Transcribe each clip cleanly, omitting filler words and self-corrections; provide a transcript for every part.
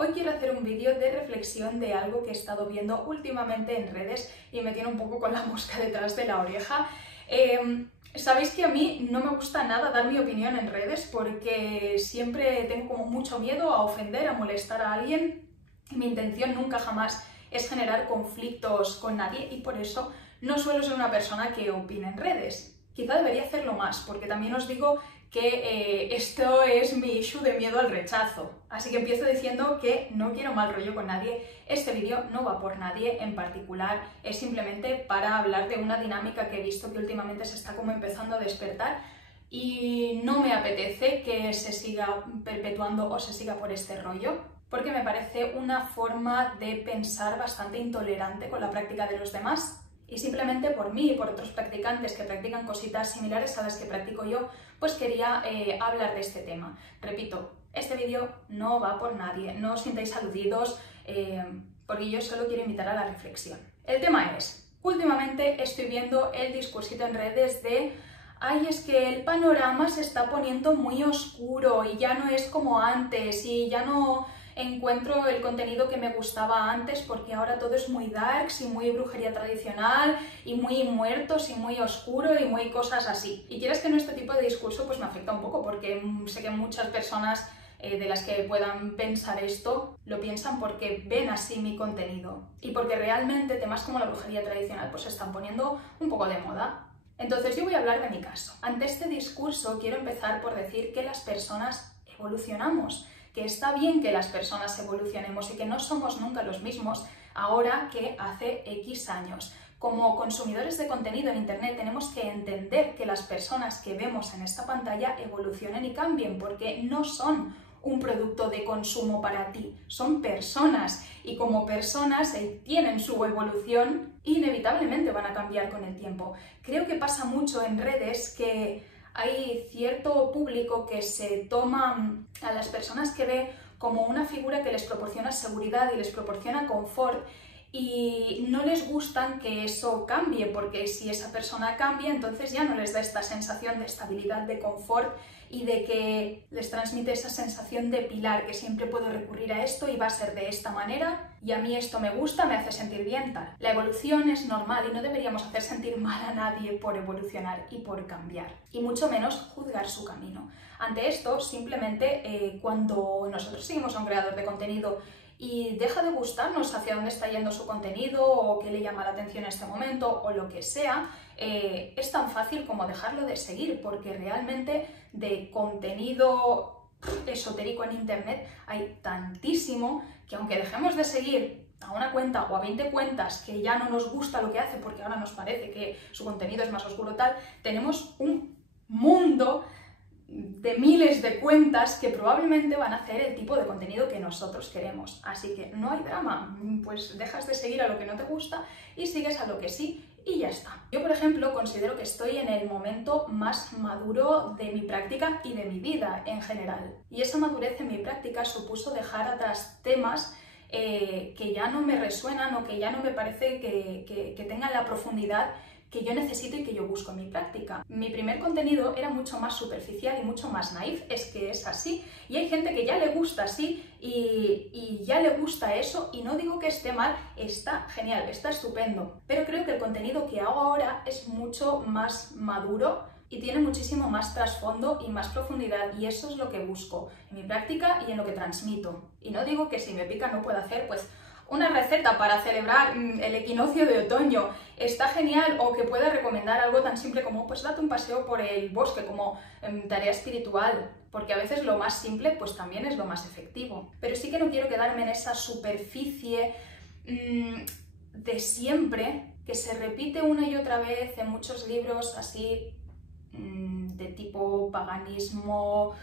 Hoy quiero hacer un vídeo de reflexión de algo que he estado viendo últimamente en redes y me tiene un poco con la mosca detrás de la oreja. Sabéis que a mí no me gusta nada dar mi opinión en redes porque siempre tengo como mucho miedo a ofender, a molestar a alguien. Mi intención nunca jamás es generar conflictos con nadie y por eso no suelo ser una persona que opine en redes. Quizá debería hacerlo más, porque también os digo que esto es mi issue de miedo al rechazo. Así que empiezo diciendo que no quiero mal rollo con nadie. Este vídeo no va por nadie en particular, es simplemente para hablar de una dinámica que he visto que últimamente se está como empezando a despertar y no me apetece que se siga perpetuando o se siga por este rollo, porque me parece una forma de pensar bastante intolerante con la práctica de los demás. Y simplemente por mí y por otros practicantes que practican cositas similares a las que practico yo, pues quería hablar de este tema. Repito, este vídeo no va por nadie, no os sintáis aludidos, porque yo solo quiero invitar a la reflexión. El tema es, últimamente estoy viendo el discursito en redes de ay, es que el panorama se está poniendo muy oscuro y ya no es como antes y ya no encuentro el contenido que me gustaba antes porque ahora todo es muy darks y muy brujería tradicional y muy muertos y muy oscuro y muy cosas así. Y quieres que no, este tipo de discurso pues me afecta un poco porque sé que muchas personas de las que puedan pensar esto lo piensan porque ven así mi contenido y porque realmente temas como la brujería tradicional pues se están poniendo un poco de moda. Entonces yo voy a hablar de mi caso. Ante este discurso quiero empezar por decir que las personas evolucionamos, que está bien que las personas evolucionemos y que no somos nunca los mismos ahora que hace X años. Como consumidores de contenido en Internet tenemos que entender que las personas que vemos en esta pantalla evolucionen y cambien porque no son un producto de consumo para ti, son personas y como personas tienen su evolución e inevitablemente van a cambiar con el tiempo. Creo que pasa mucho en redes que hay cierto público que se toma a las personas que ve como una figura que les proporciona seguridad y les proporciona confort y no les gustan que eso cambie porque si esa persona cambia entonces ya no les da esta sensación de estabilidad, de confort y de que les transmite esa sensación de pilar, que siempre puedo recurrir a esto y va a ser de esta manera y a mí esto me gusta, me hace sentir bien, tal. La evolución es normal y no deberíamos hacer sentir mal a nadie por evolucionar y por cambiar, y mucho menos juzgar su camino. Ante esto, simplemente cuando nosotros seguimos a un creador de contenido y deja de gustarnos hacia dónde está yendo su contenido o qué le llama la atención en este momento o lo que sea, es tan fácil como dejarlo de seguir porque realmente de contenido esotérico en Internet hay tantísimo que aunque dejemos de seguir a una cuenta o a 20 cuentas que ya no nos gusta lo que hace porque ahora nos parece que su contenido es más oscuro tal, tenemos un mundo de miles de cuentas que probablemente van a hacer el tipo de contenido que nosotros queremos. Así que no hay drama, pues dejas de seguir a lo que no te gusta y sigues a lo que sí y ya está. Yo, por ejemplo, considero que estoy en el momento más maduro de mi práctica y de mi vida en general. Y esa madurez en mi práctica supuso dejar atrás temas que ya no me resuenan o que ya no me parece que tengan la profundidad que yo necesito y que yo busco en mi práctica. Mi primer contenido era mucho más superficial y mucho más naif, es que es así, y hay gente que ya le gusta así y ya le gusta eso, y no digo que esté mal, está genial, está estupendo, pero creo que el contenido que hago ahora es mucho más maduro y tiene muchísimo más trasfondo y más profundidad, y eso es lo que busco en mi práctica y en lo que transmito. Y no digo que si me pica no pueda hacer pues una receta para celebrar el equinoccio de otoño, está genial, o que pueda recomendar algo tan simple como pues date un paseo por el bosque como tarea espiritual, porque a veces lo más simple pues también es lo más efectivo. Pero sí que no quiero quedarme en esa superficie de siempre, que se repite una y otra vez en muchos libros así de tipo paganismo,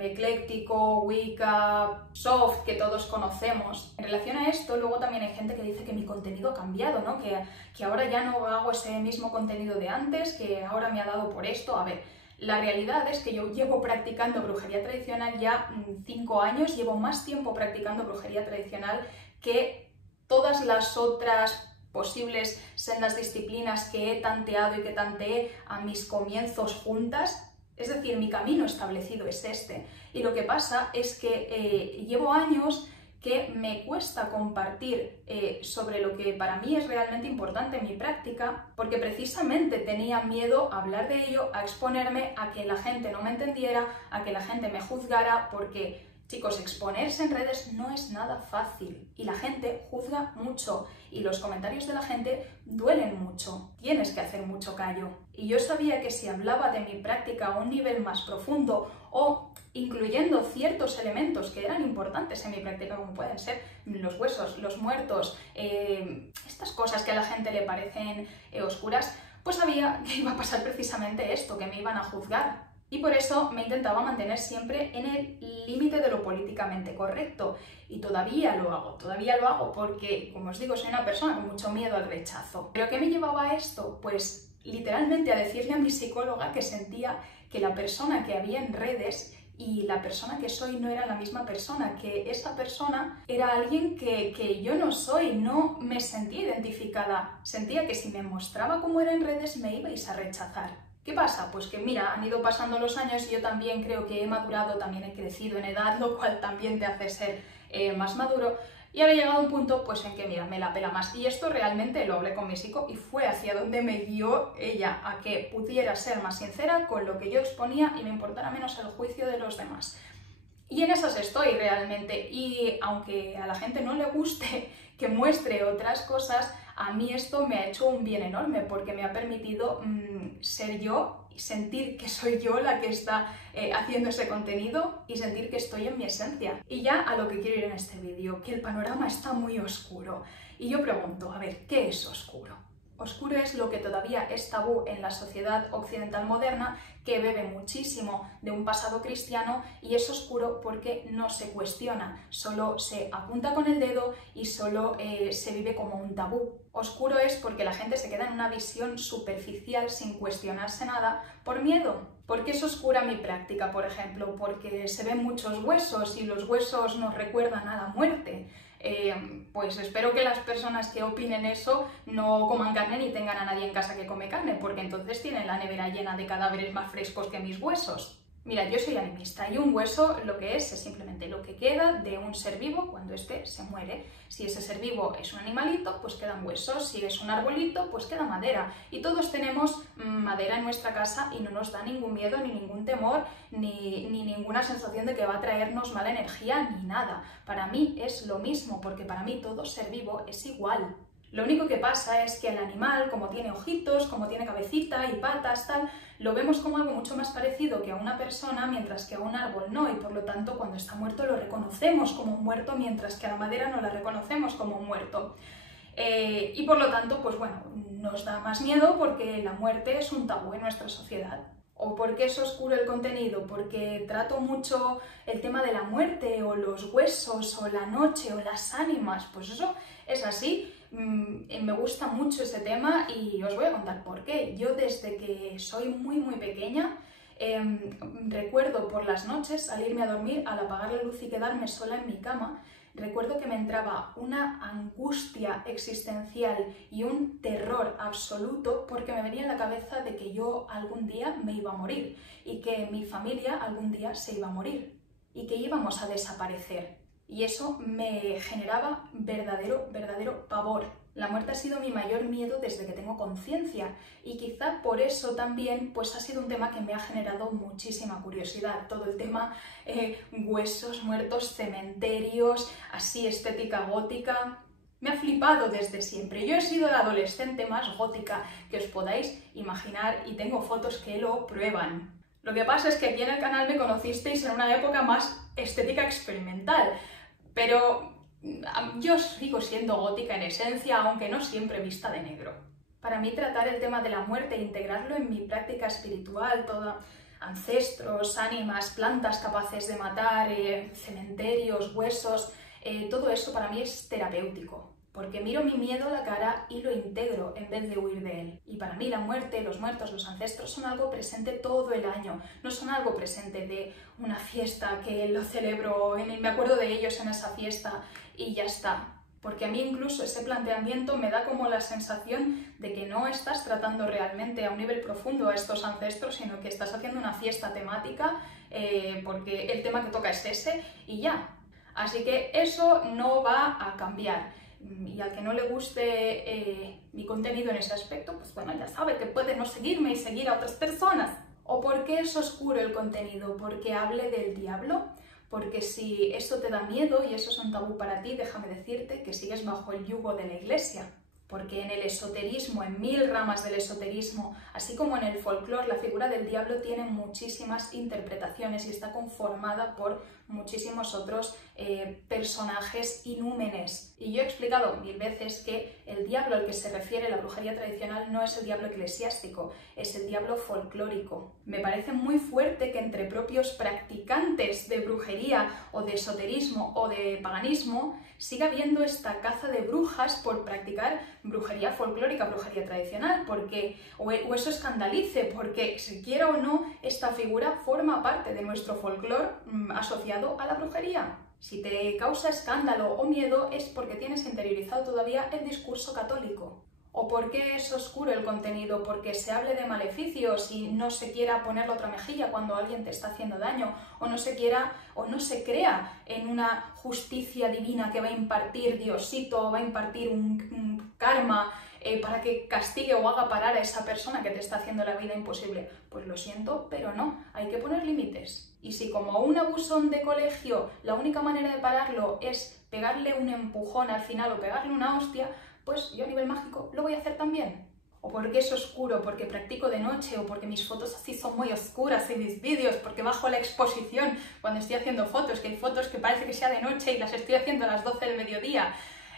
ecléctico, Wicca, soft, que todos conocemos. En relación a esto, luego también hay gente que dice que mi contenido ha cambiado, ¿no? Que ahora ya no hago ese mismo contenido de antes, que ahora me ha dado por esto. A ver, la realidad es que yo llevo practicando brujería tradicional ya 5 años, llevo más tiempo practicando brujería tradicional que todas las otras posibles sendas disciplinas que he tanteado y que tanteé a mis comienzos juntas. Es decir, mi camino establecido es este. Y lo que pasa es que llevo años que me cuesta compartir sobre lo que para mí es realmente importante en mi práctica, porque precisamente tenía miedo a hablar de ello, a exponerme, a que la gente no me entendiera, a que la gente me juzgara, porque, chicos, exponerse en redes no es nada fácil y la gente juzga mucho y los comentarios de la gente duelen mucho. Tienes que hacer mucho callo. Y yo sabía que si hablaba de mi práctica a un nivel más profundo o incluyendo ciertos elementos que eran importantes en mi práctica, como pueden ser los huesos, los muertos, estas cosas que a la gente le parecen oscuras, pues sabía que iba a pasar precisamente esto, que me iban a juzgar. Y por eso me intentaba mantener siempre en el límite de lo políticamente correcto. Y todavía lo hago porque, como os digo, soy una persona con mucho miedo al rechazo. ¿Pero qué me llevaba a esto? Pues literalmente a decirle a mi psicóloga que sentía que la persona que había en redes y la persona que soy no era la misma persona, que esa persona era alguien que yo no soy, no me sentía identificada. Sentía que si me mostraba cómo era en redes me ibais a rechazar. ¿Qué pasa? Pues que mira, han ido pasando los años y yo también creo que he madurado, también he crecido en edad, lo cual también te hace ser más maduro. Y ahora he llegado a un punto pues en que, mira, me la pela más. Y esto realmente lo hablé con mi psico y fue hacia donde me guió ella, a que pudiera ser más sincera con lo que yo exponía y me importara menos el juicio de los demás. Y en esas estoy realmente. Y aunque a la gente no le guste que muestre otras cosas, a mí esto me ha hecho un bien enorme porque me ha permitido ser yo y sentir que soy yo la que está haciendo ese contenido y sentir que estoy en mi esencia. Y ya a lo que quiero ir en este vídeo, que el panorama está muy oscuro. Y yo pregunto, a ver, ¿qué es oscuro? Oscuro es lo que todavía es tabú en la sociedad occidental moderna, que bebe muchísimo de un pasado cristiano, y es oscuro porque no se cuestiona, solo se apunta con el dedo y solo se vive como un tabú. Oscuro es porque la gente se queda en una visión superficial sin cuestionarse nada por miedo. ¿Por qué es oscura mi práctica, por ejemplo? Porque se ven muchos huesos y los huesos nos recuerdan a la muerte. Pues espero que las personas que opinen eso no coman carne ni tengan a nadie en casa que come carne, porque entonces tienen la nevera llena de cadáveres más frescos que mis huesos. Mira, yo soy animista y un hueso lo que es simplemente lo que queda de un ser vivo cuando éste se muere. Si ese ser vivo es un animalito, pues quedan huesos, si es un arbolito, pues queda madera. Y todos tenemos madera en nuestra casa y no nos da ningún miedo, ni ningún temor, ni ninguna sensación de que va a traernos mala energía, ni nada. Para mí es lo mismo, porque para mí todo ser vivo es igual. Lo único que pasa es que el animal, como tiene ojitos, como tiene cabecita y patas, tal, lo vemos como algo mucho más parecido que a una persona, mientras que a un árbol no, y por lo tanto cuando está muerto lo reconocemos como un muerto, mientras que a la madera no la reconocemos como un muerto. Y por lo tanto, pues bueno, nos da más miedo porque la muerte es un tabú en nuestra sociedad. ¿O por qué es oscuro el contenido? Porque trato mucho el tema de la muerte, o los huesos, o la noche, o las ánimas. Pues eso es así. Me gusta mucho ese tema y os voy a contar por qué. Yo desde que soy muy pequeña recuerdo por las noches salirme a dormir, al apagar la luz y quedarme sola en mi cama. Recuerdo que me entraba una angustia existencial y un terror absoluto porque me venía en la cabeza de que yo algún día me iba a morir y que mi familia algún día se iba a morir y que íbamos a desaparecer. Y eso me generaba verdadero pavor. La muerte ha sido mi mayor miedo desde que tengo conciencia y quizá por eso también pues ha sido un tema que me ha generado muchísima curiosidad. Todo el tema huesos, muertos, cementerios, así estética gótica. Me ha flipado desde siempre. Yo he sido la adolescente más gótica que os podáis imaginar y tengo fotos que lo prueban. Lo que pasa es que aquí en el canal me conocisteis en una época más estética experimental, pero yo sigo siendo gótica en esencia, aunque no siempre vista de negro. Para mí tratar el tema de la muerte e integrarlo en mi práctica espiritual, todo ancestros, ánimas, plantas capaces de matar, cementerios, huesos, todo eso para mí es terapéutico. Porque miro mi miedo a la cara y lo integro en vez de huir de él. Y para mí la muerte, los muertos, los ancestros son algo presente todo el año, no son algo presente de una fiesta que lo celebro, me acuerdo de ellos en esa fiesta y ya está. Porque a mí incluso ese planteamiento me da como la sensación de que no estás tratando realmente a un nivel profundo a estos ancestros, sino que estás haciendo una fiesta temática porque el tema que toca es ese y ya. Así que eso no va a cambiar. Y al que no le guste mi contenido en ese aspecto, pues bueno, ya sabe que puede no seguirme y seguir a otras personas. ¿O por qué es oscuro el contenido? ¿Porque hable del diablo? Porque si eso te da miedo y eso es un tabú para ti, déjame decirte que sigues bajo el yugo de la Iglesia. Porque en el esoterismo, en 1000 ramas del esoterismo, así como en el folclore, la figura del diablo tiene muchísimas interpretaciones y está conformada por muchísimos otros personajes inúmenes. Y yo he explicado 1000 veces que el diablo al que se refiere la brujería tradicional no es el diablo eclesiástico, es el diablo folclórico. Me parece muy fuerte que entre propios practicantes de brujería o de esoterismo o de paganismo siga habiendo esta caza de brujas por practicar brujería folclórica, brujería tradicional, porque o eso escandalice, porque si quiera o no, esta figura forma parte de nuestro folclore asociado a la brujería. Si te causa escándalo o miedo es porque tienes interiorizado todavía el discurso católico. ¿O por qué es oscuro el contenido? Porque se hable de maleficios y no se quiera poner la otra mejilla cuando alguien te está haciendo daño, o no se quiera o no se crea en una justicia divina que va a impartir Diosito, va a impartir un karma para que castigue o haga parar a esa persona que te está haciendo la vida imposible. Pues lo siento, pero no, hay que poner límites. Y si como un abusón de colegio la única manera de pararlo es pegarle un empujón al final o pegarle una hostia, pues yo a nivel mágico lo voy a hacer también. O porque es oscuro, porque practico de noche, o porque mis fotos así son muy oscuras en mis vídeos, porque bajo la exposición cuando estoy haciendo fotos, que hay fotos que parece que sea de noche y las estoy haciendo a las 12 del mediodía.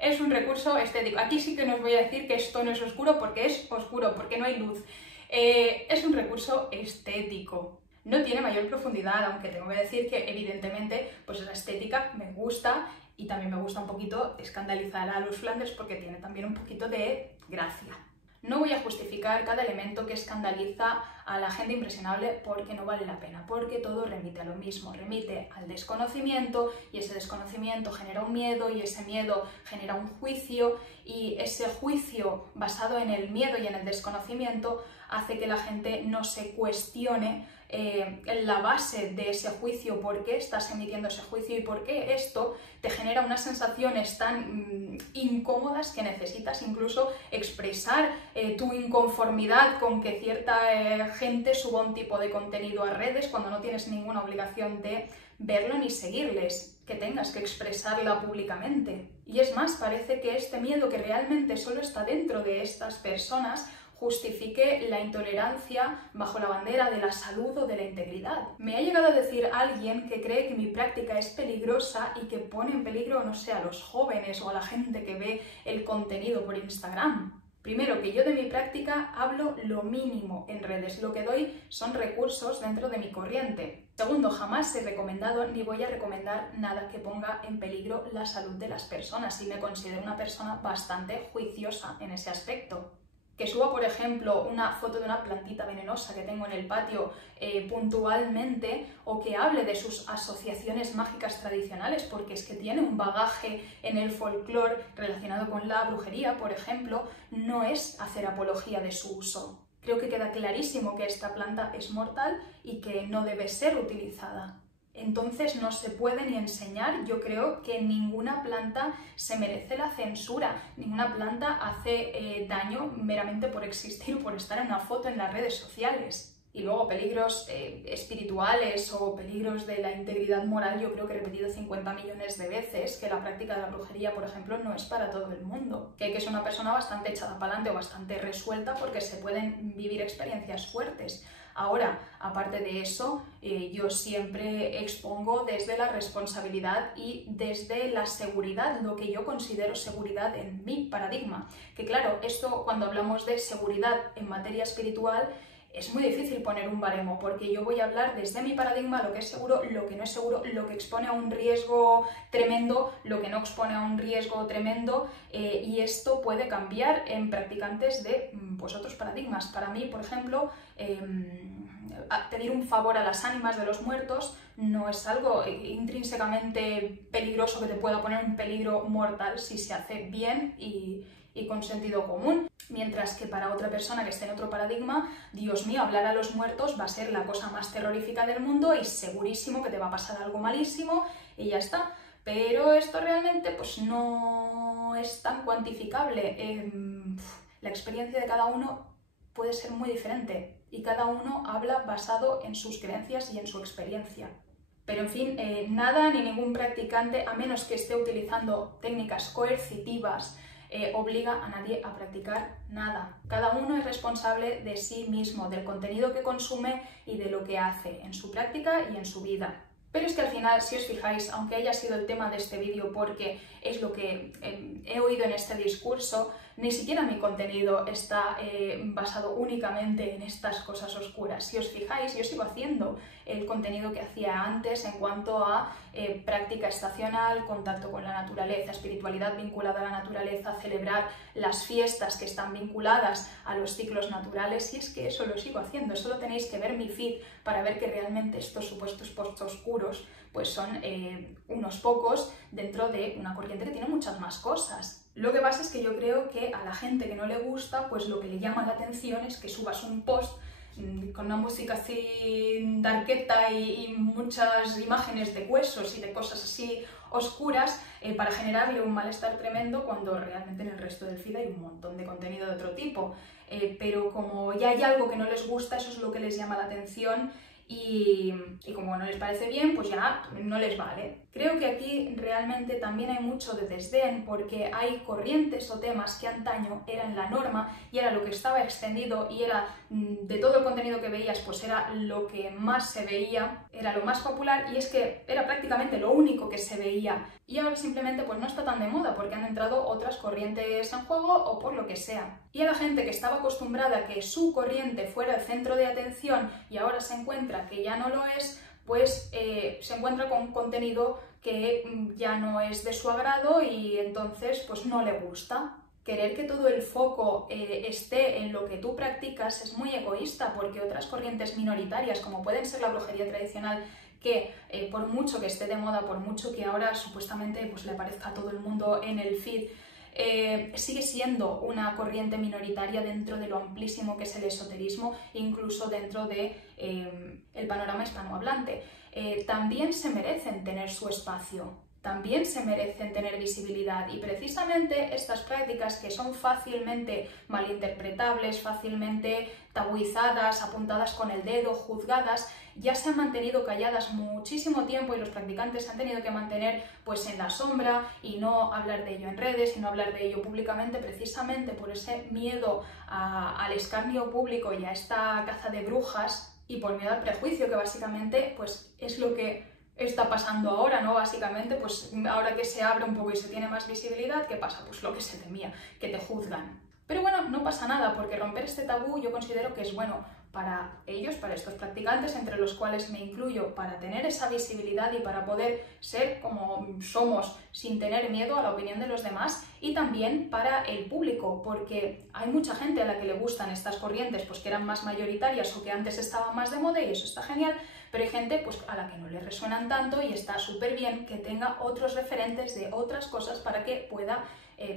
Es un recurso estético. Aquí sí que no os voy a decir que esto no es oscuro, porque no hay luz. Es un recurso estético. No tiene mayor profundidad, aunque tengo que decir que evidentemente pues la estética me gusta y también me gusta un poquito escandalizar a los Flanders porque tiene también un poquito de gracia. No voy a justificar cada elemento que escandaliza a la gente impresionable porque no vale la pena, porque todo remite a lo mismo, remite al desconocimiento y ese desconocimiento genera un miedo y ese miedo genera un juicio y ese juicio basado en el miedo y en el desconocimiento hace que la gente no se cuestione la base de ese juicio, por qué estás emitiendo ese juicio y por qué esto te genera unas sensaciones tan incómodas que necesitas incluso expresar tu inconformidad con que cierta gente suba un tipo de contenido a redes cuando no tienes ninguna obligación de verlo ni seguirles, que tengas que expresarla públicamente. Y es más, parece que este miedo que realmente solo está dentro de estas personas justifique la intolerancia bajo la bandera de la salud o de la integridad. Me ha llegado a decir alguien que cree que mi práctica es peligrosa y que pone en peligro, no sé, a los jóvenes o a la gente que ve el contenido por Instagram. Primero, que yo de mi práctica hablo lo mínimo en redes, lo que doy son recursos dentro de mi corriente. Segundo, jamás he recomendado ni voy a recomendar nada que ponga en peligro la salud de las personas y me considero una persona bastante juiciosa en ese aspecto. Que suba, por ejemplo, una foto de una plantita venenosa que tengo en el patio puntualmente o que hable de sus asociaciones mágicas tradicionales porque es que tiene un bagaje en el folclore relacionado con la brujería, por ejemplo, no es hacer apología de su uso. Creo que queda clarísimo que esta planta es mortal y que no debe ser utilizada. Entonces no se puede ni enseñar. Yo creo que ninguna planta se merece la censura, ninguna planta hace daño meramente por existir o por estar en una foto en las redes sociales. Y luego peligros espirituales o peligros de la integridad moral, yo creo que he repetido 50 millones de veces que la práctica de la brujería, por ejemplo, no es para todo el mundo. Que hay que ser una persona bastante echada para adelante o bastante resuelta porque se pueden vivir experiencias fuertes. Ahora, aparte de eso, yo siempre expongo desde la responsabilidad y desde la seguridad, lo que yo considero seguridad en mi paradigma. Que claro, esto cuando hablamos de seguridad en materia espiritual, es muy difícil poner un baremo, porque yo voy a hablar desde mi paradigma lo que es seguro, lo que no es seguro, lo que expone a un riesgo tremendo, lo que no expone a un riesgo tremendo, y esto puede cambiar en practicantes de pues, otros paradigmas. Para mí, por ejemplo, pedir un favor a las ánimas de los muertos no es algo intrínsecamente peligroso que te pueda poner en peligro mortal si se hace bien y con sentido común, mientras que para otra persona que esté en otro paradigma, Dios mío, hablar a los muertos va a ser la cosa más terrorífica del mundo y segurísimo que te va a pasar algo malísimo y ya está. pero esto realmente pues no es tan cuantificable. La experiencia de cada uno puede ser muy diferente y cada uno habla basado en sus creencias y en su experiencia. Pero en fin, nada ni ningún practicante, a menos que esté utilizando técnicas coercitivas, obliga a nadie a practicar nada. Cada uno es responsable de sí mismo, del contenido que consume y de lo que hace en su práctica y en su vida. Pero es que al final, si os fijáis, aunque haya sido el tema de este vídeo porque es lo que he oído en este discurso, ni siquiera mi contenido está basado únicamente en estas cosas oscuras. Si os fijáis, yo sigo haciendo el contenido que hacía antes en cuanto a práctica estacional, contacto con la naturaleza, espiritualidad vinculada a la naturaleza, celebrar las fiestas que están vinculadas a los ciclos naturales, y es que eso lo sigo haciendo. Solo tenéis que ver mi feed para ver que realmente estos supuestos posts oscuros pues son unos pocos dentro de una corriente que tiene muchas más cosas. Lo que pasa es que yo creo que a la gente que no le gusta, pues lo que le llama la atención es que subas un post con una música así darketa y muchas imágenes de huesos y de cosas así oscuras para generarle un malestar tremendo, cuando realmente en el resto del feed hay un montón de contenido de otro tipo. Pero como ya hay algo que no les gusta, eso es lo que les llama la atención. Y como no les parece bien, pues ya no les vale. Creo que aquí realmente también hay mucho de desdén, porque hay corrientes o temas que antaño eran la norma y era lo que estaba extendido y era de todo el contenido que veías, pues era lo que más se veía, era lo más popular, y es que era prácticamente lo único que se veía. Y ahora simplemente pues no está tan de moda porque han entrado otras corrientes en juego o por lo que sea. Y a la gente que estaba acostumbrada a que su corriente fuera el centro de atención y ahora se encuentra que ya no lo es, pues se encuentra con un contenido que ya no es de su agrado y entonces pues no le gusta. Querer que todo el foco esté en lo que tú practicas es muy egoísta, porque otras corrientes minoritarias, como pueden ser la brujería tradicional, que por mucho que esté de moda, por mucho que ahora supuestamente pues, le aparezca a todo el mundo en el feed, sigue siendo una corriente minoritaria dentro de lo amplísimo que es el esoterismo, incluso dentro de el panorama hispanohablante. También se merecen tener su espacio, también se merecen tener visibilidad, y precisamente estas prácticas que son fácilmente malinterpretables, fácilmente tabuizadas, apuntadas con el dedo, juzgadas, ya se han mantenido calladas muchísimo tiempo, y los practicantes se han tenido que mantener pues en la sombra y no hablar de ello en redes y no hablar de ello públicamente, precisamente por ese miedo al escarnio público y a esta caza de brujas, y por miedo al prejuicio, que básicamente pues es lo que está pasando ahora, ¿no? Básicamente, pues ahora que se abre un poco y se tiene más visibilidad, ¿qué pasa? Pues lo que se temía, que te juzgan. Pero bueno, no pasa nada, porque romper este tabú yo considero que es bueno para ellos, para estos practicantes, entre los cuales me incluyo, para tener esa visibilidad y para poder ser como somos sin tener miedo a la opinión de los demás, y también para el público, porque hay mucha gente a la que le gustan estas corrientes, pues que eran más mayoritarias o que antes estaban más de moda, y eso está genial, pero hay gente pues a la que no le resuenan tanto, y está súper bien que tenga otros referentes de otras cosas para que pueda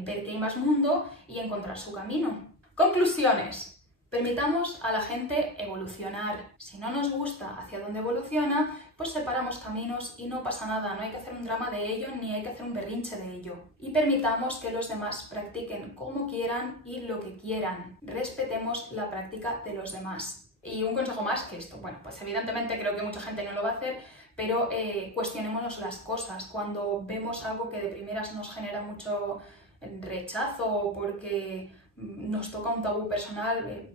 ver que hay más mundo y encontrar su camino. Conclusiones. Permitamos a la gente evolucionar. Si no nos gusta hacia dónde evoluciona, pues separamos caminos y no pasa nada. No hay que hacer un drama de ello ni hay que hacer un berrinche de ello. Y permitamos que los demás practiquen como quieran y lo que quieran. Respetemos la práctica de los demás. Y un consejo más que esto, bueno, pues evidentemente creo que mucha gente no lo va a hacer, pero cuestionémonos las cosas. Cuando vemos algo que de primeras nos genera mucho rechazo porque nos toca un tabú personal,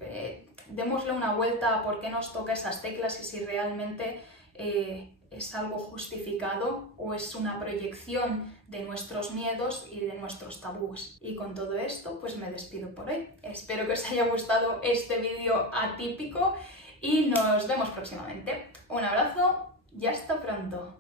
démosle una vuelta a por qué nos toca esas teclas y si realmente es algo justificado o es una proyección de nuestros miedos y de nuestros tabús. Y con todo esto pues me despido por hoy. Espero que os haya gustado este vídeo atípico y nos vemos próximamente. Un abrazo y hasta pronto.